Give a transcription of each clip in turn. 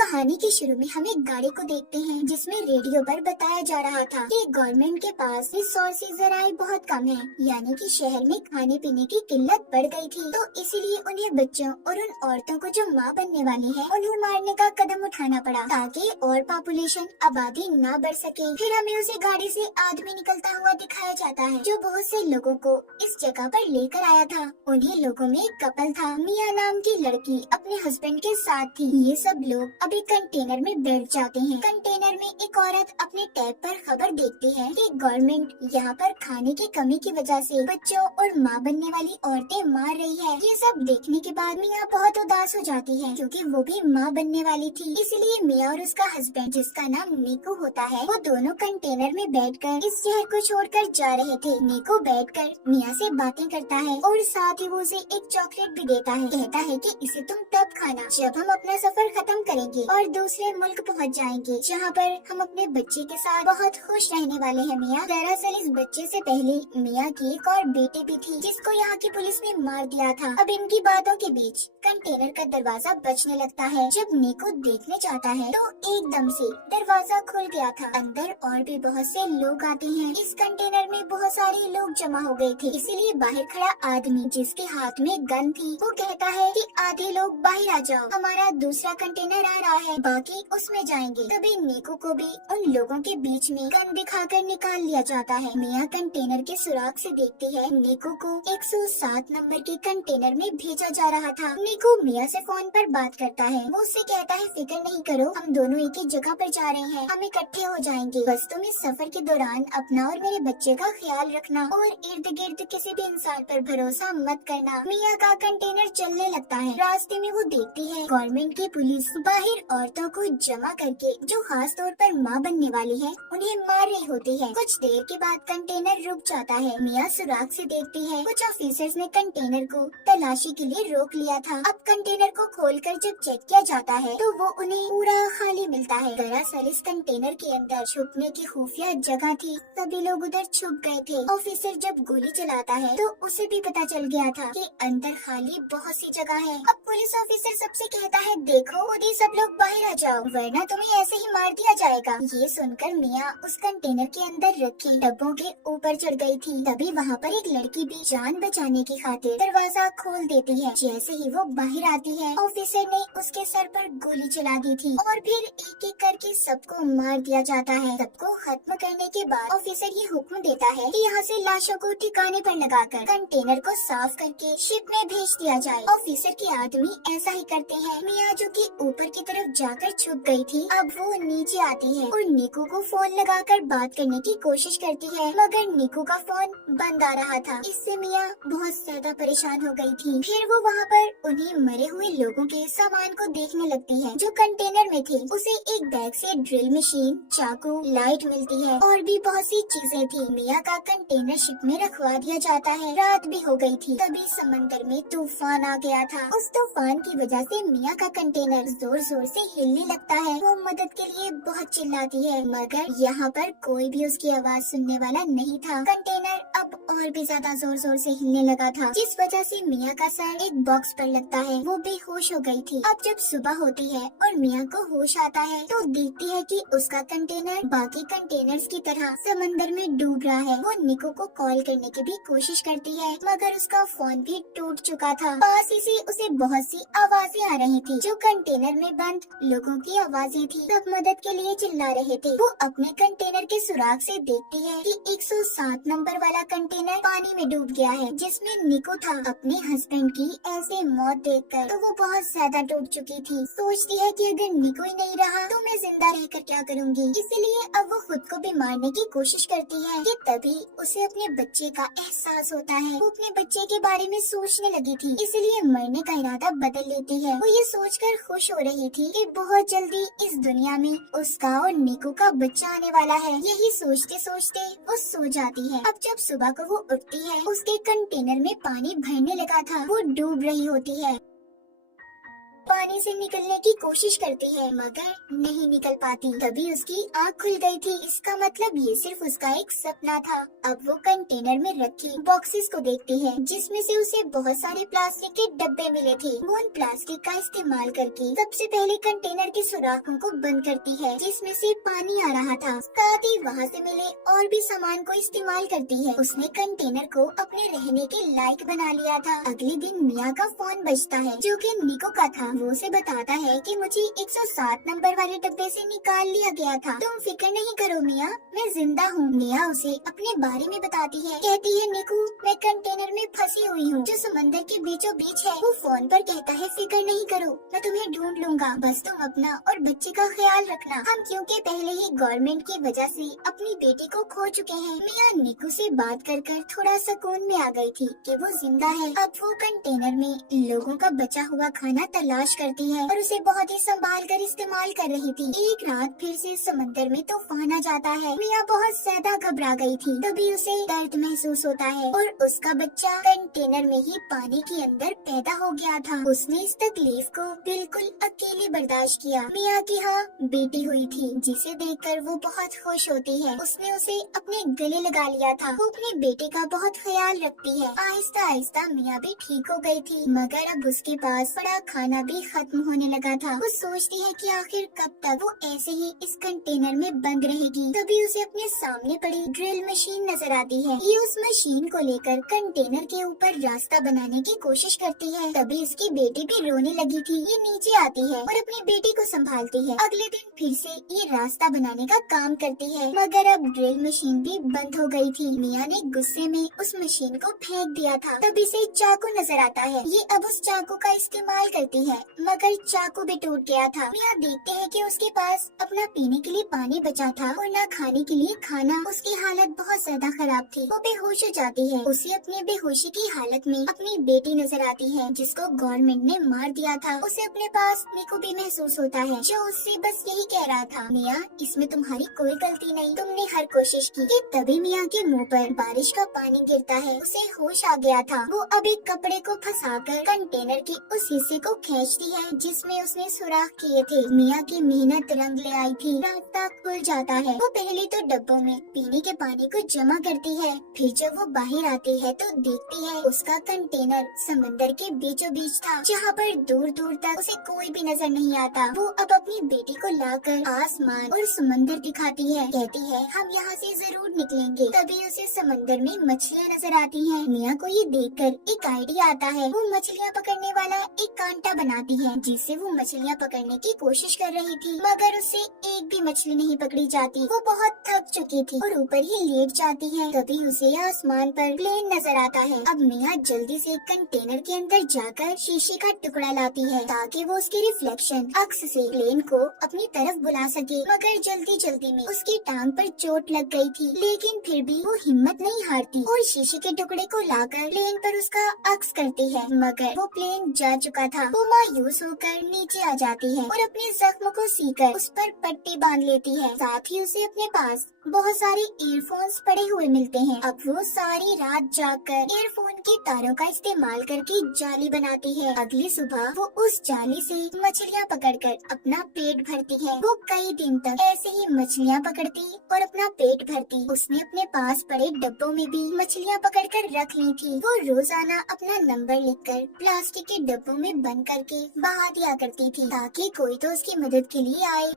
कहानी के शुरू में हम एक गाड़ी को देखते हैं जिसमें रेडियो पर बताया जा रहा था कि गवर्नमेंट के पास रिसोर्स जराए बहुत कम है, यानी कि शहर में खाने पीने की किल्लत बढ़ गई थी। तो इसीलिए उन्हें बच्चों और उन औरतों को जो माँ बनने वाली है उन्हें मारने का कदम उठाना पड़ा ताकि और पॉपुलेशन आबादी न बढ़ सके। फिर हमें उसी गाड़ी से आदमी निकलता हुआ दिखाया जाता है जो बहुत से लोगों को इस जगह पर लेकर आया था। उन्हीं लोगों में एक कपल था, मिया नाम की लड़की अपने हस्बैंड के साथ थी। ये सब लोग अभी कंटेनर में बैठ जाते हैं। कंटेनर में एक औरत अपने टैब पर खबर देखती है कि गवर्नमेंट यहाँ पर खाने की कमी की वजह से बच्चों और माँ बनने वाली औरतें मार रही है। ये सब देखने के बाद मिया बहुत उदास हो जाती है क्योंकि वो भी माँ बनने वाली थी। इसलिए मिया और उसका हस्बैंड जिसका नाम नीकू होता है वो दोनों कंटेनर में बैठकर इस शहर को छोड़कर जा रहे थे। नीकू बैठकर मिया से बातें करता है और साथ ही वो उसे एक चॉकलेट भी देता है। कहता है कि इसे तुम तब खाना जब हम अपना सफर खत्म करेंगे और दूसरे मुल्क पहुंच जाएंगे जहां पर हम अपने बच्चे के साथ बहुत खुश रहने वाले हैं। मिया दरअसल इस बच्चे से पहले मिया की एक और बेटी भी थी जिसको यहाँ की पुलिस ने मार दिया था। अब इनकी बातों के बीच कंटेनर का दरवाजा बजने लगता है। जब नीकू देखने जाता है तो एकदम से दरवाजा खुल गया था। अंदर और भी बहुत से लोग आते हैं। इस कंटेनर में बहुत सारे लोग जमा हो गए थे, इसीलिए बाहर खड़ा आदमी जिसके हाथ में गन थी वो कहता है कि आधे लोग बाहर आ जाओ, हमारा दूसरा कंटेनर आ रहा है, बाकी उसमें जाएंगे। तभी नीकू को भी उन लोगों के बीच में गन दिखाकर निकाल लिया जाता है। मिया कंटेनर के सुराग से देखती है नीकू को 107 नंबर के कंटेनर में भेजा जा रहा था। नीकू मिया से फोन पर बात करता है। वो उससे कहता है फिक्र नहीं करो, हम दोनों एक ही जगह पर जा रहे हैं, हम इकट्ठे हो जाएंगे। बस तुम इस सफर के दौरान अपना और मेरे बच्चे का ख्याल रखना और इर्द गिर्द किसी भी इंसान पर भरोसा मत करना। मिया का कंटेनर चलने लगता है। रास्ते में वो देखती है गवर्नमेंट की पुलिस बाहर औरतों को जमा करके जो खास तौर पर माँ बनने वाली है उन्हें मार रही होती है। कुछ देर के बाद कंटेनर रुक जाता है। मिया सुराग से देखती है कुछ ऑफिसर्स ने कंटेनर को तलाशी के लिए रोक लिया था। अब कंटेनर को खोलकर जब चेक किया जाता है तो वो उन्हें पूरा खाली मिलता है। दरअसल इस कंटेनर के अंदर छुपने की खुफिया जगह थी, सभी लोग उधर छुप गए थे। ऑफिसर जब गोली चलाता है तो उसे भी पता चल गया था कि अंदर खाली बहुत सी जगह है। अब पुलिस ऑफिसर सबसे कहता है देखो खुद ही सब लोग बाहर आ जाओ वरना तुम्हें ऐसे ही मार दिया जाएगा। ये सुनकर मिया उस कंटेनर के अंदर रखे डब्बों के ऊपर चढ़ गई थी। तभी वहाँ पर एक लड़की भी जान बचाने की खातिर दरवाजा खोल देती है। जैसे ही वो बाहर आती है ऑफिसर ने उसके सर पर गोली चला दी थी और फिर एक एक करके सबको मार दिया जाता है। सबको खत्म करने के बाद ऑफिसर ये हुक्म देता है कि यहाँ से लाशों को ठिकाने पर लगाकर कंटेनर को साफ करके शिप में भेज दिया जाए। ऑफिसर के आदमी ऐसा ही करते हैं। मिया जो कि ऊपर की तरफ जाकर छुप गई थी अब वो नीचे आती है और नीकू को फोन लगाकर बात करने की कोशिश करती है मगर नीकू का फोन बंद आ रहा था। इससे मिया बहुत ज्यादा परेशान हो गई थी। फिर वो वहाँ पर उन्हीं मरे हुए लोगों के सामान को देखने लगती है जो कंटेनर में थे। उसे एक बैग से ड्रिल मशीन, चाकू, लाइट मिलती है और भी बहुत सी चीजें थी। मिया का कंटेनर शिप में रखवा दिया जाता है। रात भी हो गई थी। तभी समंदर में तूफान आ गया था। उस तूफान की वजह से मिया का कंटेनर जोर जोर से हिलने लगता है। वो मदद के लिए बहुत चिल्लाती है मगर यहाँ पर कोई भी उसकी आवाज सुनने वाला नहीं था। कंटेनर अब और भी ज्यादा जोर जोर से हिलने लगा था जिस वजह से मिया का सर एक बॉक्स पर लगता है। वो बेहोश हो गई थी। अब जब सुबह होती है और मिया को होश आता है तो देखती है कि उसका कंटेनर बाकी कंटेनर्स की तरह समंदर में डूब रहा है। वो निको को कॉल करने की भी कोशिश करती है मगर उसका फोन भी टूट चुका था। पास ही से उसे बहुत सी आवाजें आ रही थी जो कंटेनर में बंद लोगों की आवाजें थी। सब मदद के लिए चिल्ला रहे थे। वो अपने कंटेनर के सुराग से देखती है कि 107 नंबर वाला कंटेनर पानी में डूब गया है जिसमें निको था। अपने हस्बैंड की ऐसे मौत देखकर तो वो बहुत ज्यादा टूट चुकी थी। सोचती है कि अगर निको ही नहीं रहा तो मैं जिंदा रहकर क्या करूँगी। इसलिए अब वो खुद को भी मारने की कोशिश करती है कि तभी उसे अपने बच्चे का एहसास होता है। वो अपने बच्चे के बारे में सोचने लगी थी इसलिए मरने का इरादा बदल लेती है। वो ये सोचकर खुश हो रही थी कि बहुत जल्दी इस दुनिया में उसका और निको का बच्चा आने वाला है। यही सोचते सोचते वो सो जाती है। अब जब सुबह को वो उठती है उसके कंटेनर में पानी भरने लगा था। वो डूब रही होती है पानी से निकलने की कोशिश करती है मगर नहीं निकल पाती। तभी उसकी आँख खुल गई थी। इसका मतलब ये सिर्फ उसका एक सपना था। अब वो कंटेनर में रखी बॉक्सेस को देखती है जिसमें से उसे बहुत सारे प्लास्टिक के डब्बे मिले थे। वो उन प्लास्टिक का इस्तेमाल करके सबसे पहले कंटेनर के सुराखों को बंद करती है जिसमें से पानी आ रहा था। साथ ही वहाँ से मिले और भी सामान को इस्तेमाल करती है। उसने कंटेनर को अपने रहने के लायक बना लिया था। अगले दिन मिया का फोन बजता है जो कि निको का था। वो उसे बताता है कि मुझे 107 नंबर वाले डब्बे से निकाल लिया गया था। तुम फिक्र नहीं करो मिया, मैं जिंदा हूँ। मिया उसे अपने बारे में बताती है। कहती है निको, मैं कंटेनर में फंसी हुई हूँ जो समंदर के बीचों बीच है। वो फोन पर कहता है फिक्र नहीं करो, मैं तुम्हें ढूंढ लूंगा, बस तुम अपना और बच्चे का ख्याल रखना। हम क्योंकि पहले ही गवर्नमेंट की वजह से अपनी बेटी को खो चुके हैं। मिया निको से बात कर थोड़ा सुकून में आ गई थी कि वो जिंदा है। अब वो कंटेनर में लोगों का बचा हुआ खाना तलाश करती है और उसे बहुत ही संभाल कर इस्तेमाल कर रही थी। एक रात फिर से समंदर में तूफान आ जाता है। मिया बहुत ज्यादा घबरा गई थी। तभी उसे दर्द महसूस होता है और उसका बच्चा कंटेनर में ही पानी के अंदर पैदा हो गया था। उसने इस तकलीफ को बिल्कुल अकेले बर्दाश्त किया। मिया की हाँ बेटी हुई थी जिसे देखकर वो बहुत खुश होती है। उसने उसे अपने गले लगा लिया था। वो अपने बेटे का बहुत ख्याल रखती है। आहिस्ता आहिस्ता मिया भी ठीक हो गई थी मगर अब उसके पास पड़ा खाना भी खत्म होने लगा था। वो सोचती है कि आखिर कब तक वो ऐसे ही इस कंटेनर में बंद रहेगी। तभी उसे अपने सामने पड़ी ड्रिल मशीन नजर आती है। ये उस मशीन को लेकर कंटेनर के ऊपर रास्ता बनाने की कोशिश करती है। तभी उसकी बेटी भी रोने लगी थी। ये नीचे आती है और अपनी बेटी को संभालती है। अगले दिन फिर से ये रास्ता बनाने का काम करती है मगर अब ड्रिल मशीन भी बंद हो गई थी। मिया ने गुस्से में उस मशीन को फेंक दिया था। तभी से चाकू नजर आता है। ये अब उस चाकू का इस्तेमाल करती है मगर चाकू भी टूट गया था। मिया देखते हैं कि उसके पास अपना पीने के लिए पानी बचा था और न खाने के लिए खाना। उसकी हालत बहुत ज्यादा खराब थी। वो बेहोश हो जाती है। उसे अपनी बेहोशी की हालत में अपनी बेटी नजर आती है जिसको गवर्नमेंट ने मार दिया था। उसे अपने पास निको भी महसूस होता है जो उससे बस यही कह रहा था, मिया इसमें तुम्हारी कोई गलती नहीं, तुमने हर कोशिश की। कि तभी मिया के मुंह पर बारिश का पानी गिरता है। उसे होश आ गया था। वो अब एक कपड़े को फंसाकर कंटेनर के उस हिस्से को खींचती है जिसमें उसने सुराख किए थे। मिया की मेहनत रंग ले आई थी। रास्ता खुल जाता है। वो पहले तो डब्बों में पीने के पानी को जमा करती है। फिर जब वो बाहर आती है तो देखती है उसका कंटेनर समंदर के बीचों बीच था जहाँ पर दूर दूर तक उसे कोई भी नजर नहीं आता। वो अब अपनी बेटी को लाकर आसमान और समंदर दिखाती है। कहती है हम यहाँ से जरूर निकलेंगे। तभी उसे समंदर में मछलियाँ नजर आती हैं। मिया को ये देखकर एक आइडिया आता है। वो मछलियाँ पकड़ने वाला एक कांटा बनाती है जिससे वो मछलियाँ पकड़ने की कोशिश कर रही थी मगर उससे एक भी मछली नहीं पकड़ी जाती। वो बहुत थक चुकी थी और ऊपर ही लेट जाती है। तभी उसे आसमान पर प्लेन नजर आता है। अब मिया जल्दी से कंटेनर के अंदर जाकर शीशे का टुकड़ा लाती है ताकि वो उसके रिफ्लेक्शन अक्स से प्लेन को अपनी तरफ बुला सके मगर जल्दी जल्दी में उसकी टांग पर चोट लग गई थी। लेकिन फिर भी वो हिम्मत नहीं हारती और शीशे के टुकड़े को लाकर प्लेन पर उसका अक्स करती है मगर वो प्लेन जा चुका था। वो मायूस होकर नीचे आ जाती है और अपने जख्म को सीकर उस पर पट्टी बांध लेती है। साथ ही उसे अपने पास बहुत सारे ईयरफोन्स पड़े हुए मिलते हैं। अब वो सारी रात जागकर ईयरफोन के तारों का इस्तेमाल करके जाली बनाती है। अगली सुबह वो उस जाली से मछलियाँ पकड़कर अपना पेट भरती है। वो कई दिन तक ऐसे ही मछलियाँ पकड़ती और अपना पेट भरती। उसने अपने पास पड़े डब्बों में भी मछलियाँ पकड़कर रख ली थी। वो रोजाना अपना नंबर लिखकर प्लास्टिक के डब्बों में बंद करके बहा दिया करती थी ताकि कोई तो उसकी मदद के लिए आए।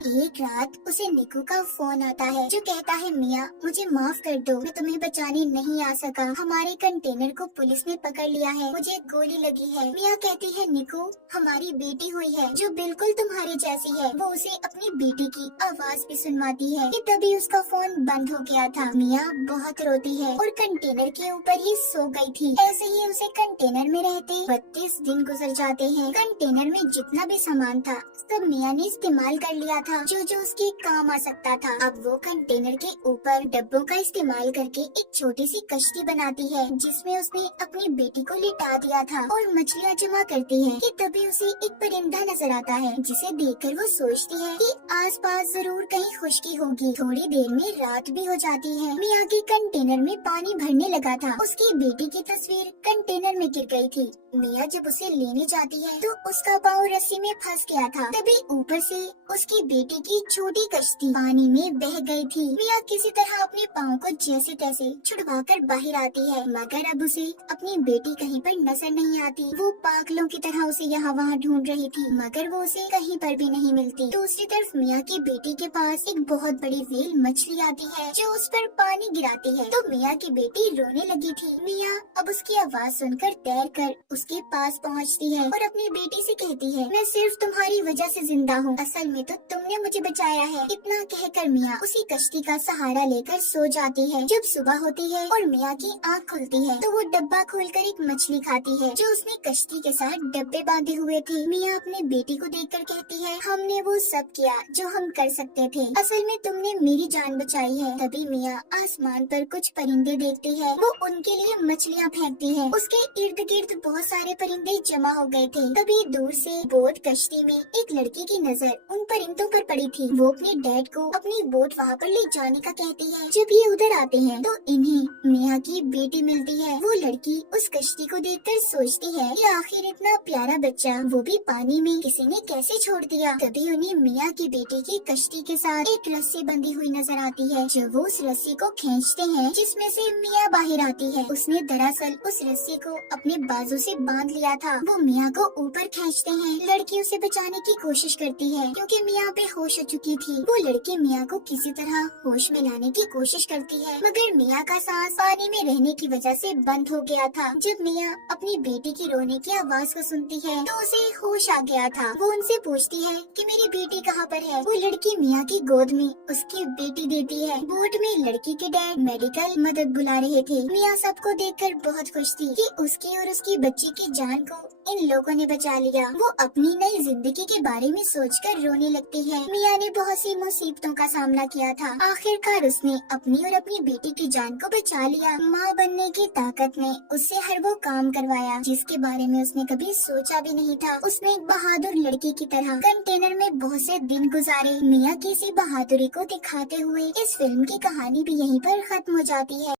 एक रात उसे निकू का फोन आता है जो कहता है मिया मुझे माफ कर दो, मैं तुम्हें बचाने नहीं आ सका। हमारे कंटेनर को पुलिस ने पकड़ लिया है, मुझे गोली लगी है। मिया कहती है निकू हमारी बेटी हुई है जो बिल्कुल तुम्हारी जैसी है। वो उसे अपनी बेटी की आवाज भी सुनवाती है कि तभी उसका फोन बंद हो गया था। मिया बहुत रोती है और कंटेनर के ऊपर ही सो गई थी। ऐसे ही उसे कंटेनर में रहते 32 दिन गुजर जाते हैं। कंटेनर में जितना भी सामान था सब मिया ने इस्तेमाल कर लिया था जो उसके काम आ सकता था। अब वो कंटेनर के ऊपर डब्बों का इस्तेमाल करके एक छोटी सी कश्ती बनाती है जिसमें उसने अपनी बेटी को लिटा दिया था और मछलियाँ जमा करती है कि तभी उसे एक परिंदा नजर आता है जिसे देखकर वो सोचती है कि आसपास जरूर कहीं खुशकी होगी। थोड़ी देर में रात भी हो जाती है। मिया के कंटेनर में पानी भरने लगा था। उसकी बेटी की तस्वीर कंटेनर में गिर गई थी। मिया जब उसे लेने जाती है तो उसका पाँव रस्सी में फंस गया था। तभी ऊपर से उसकी बेटी की छोटी कश्ती पानी में बह गई थी। मिया किसी तरह अपने पाँव को जैसे तैसे छुड़वाकर बाहर आती है, मगर अब उसे अपनी बेटी कहीं पर नजर नहीं आती। वो पागलों की तरह उसे यहाँ वहाँ ढूंढ रही थी, मगर वो उसे कहीं पर भी नहीं मिलती। दूसरी तरफ मिया की बेटी के पास एक बहुत बड़ी व्हेल मछली आती है जो उस पर पानी गिराती है, तो मिया की बेटी रोने लगी थी। मिया अब उसकी आवाज सुनकर तैर कर उसके पास पहुंचती है और अपनी बेटी से कहती है, मैं सिर्फ तुम्हारी वजह से जिंदा हूँ, असल में तो तुमने मुझे बचाया है। इतना कहकर मिया उसी कश्ती का सहारा लेकर सो जाती है। जब सुबह होती है और मिया की आँख खुलती है तो वो डब्बा खोलकर एक मछली खाती है जो उसने कश्ती के साथ डब्बे बांधे हुए थे। मिया अपने बेटी को देखकर कहती है, हमने वो सब किया जो हम कर सकते थे, असल में तुमने मेरी जान बचाई है। तभी मिया आसमान पर कुछ परिंदे देखती है। वो उनके लिए मछलियाँ फेंकती है। उसके इर्द गिर्द बहुत सारे परिंदे जमा हो गए थे। तभी दूर से बोट कश्ती में एक लड़की की नजर उन परिंदों पर पड़ी थी। वो अपने डैड को अपनी बोट वहाँ पर ले जाने का कहती है। जब ये उधर आते हैं तो इन्हें मिया की बेटी मिलती है। वो लड़की उस कश्ती को देखकर सोचती है कि आखिर इतना प्यारा बच्चा वो भी पानी में किसी ने कैसे छोड़ दिया। तभी उन्हें मिया की बेटी की कश्ती के साथ एक रस्सी बंधी हुई नजर आती है। जब वो उस रस्सी को खींचते हैं जिसमें से मिया बाहर आती है, उसने दरअसल उस रस्सी को अपने बाजू से बांध लिया था। वो मिया को ऊपर खींचते हैं। लड़की उसे बचाने की कोशिश करती है क्योंकि मिया बेहोश हो चुकी थी। वो लड़की मिया को किसी तरह होश में लाने की कोशिश करती है, मगर मिया का सांस पानी में रहने की वजह से बंद हो गया था। जब मिया अपनी बेटी की रोने की आवाज को सुनती है तो उसे होश आ गया था। वो उनसे पूछती है कि मेरी बेटी कहाँ पर है। वो लड़की मिया की गोद में उसकी बेटी देती है। बोट में लड़की के डैड मेडिकल मदद बुला रहे थे। मिया सबको देखकर बहुत खुश थी कि उसकी और उसकी बच्ची की जान को इन लोगों ने बचा लिया। वो अपनी नई जिंदगी के बारे में सोचकर रोने लगती है। मिया ने बहुत सी मुसीबतों का सामना किया था, आखिरकार उसने अपनी और अपनी बेटी की जान को बचा लिया। माँ बनने की ताकत ने उससे हर वो काम करवाया जिसके बारे में उसने कभी सोचा भी नहीं था। उसने एक बहादुर लड़की की तरह कंटेनर में बहुत से दिन गुजारे। मिया की इसी बहादुरी को दिखाते हुए इस फिल्म की कहानी भी यहीं पर खत्म हो जाती है।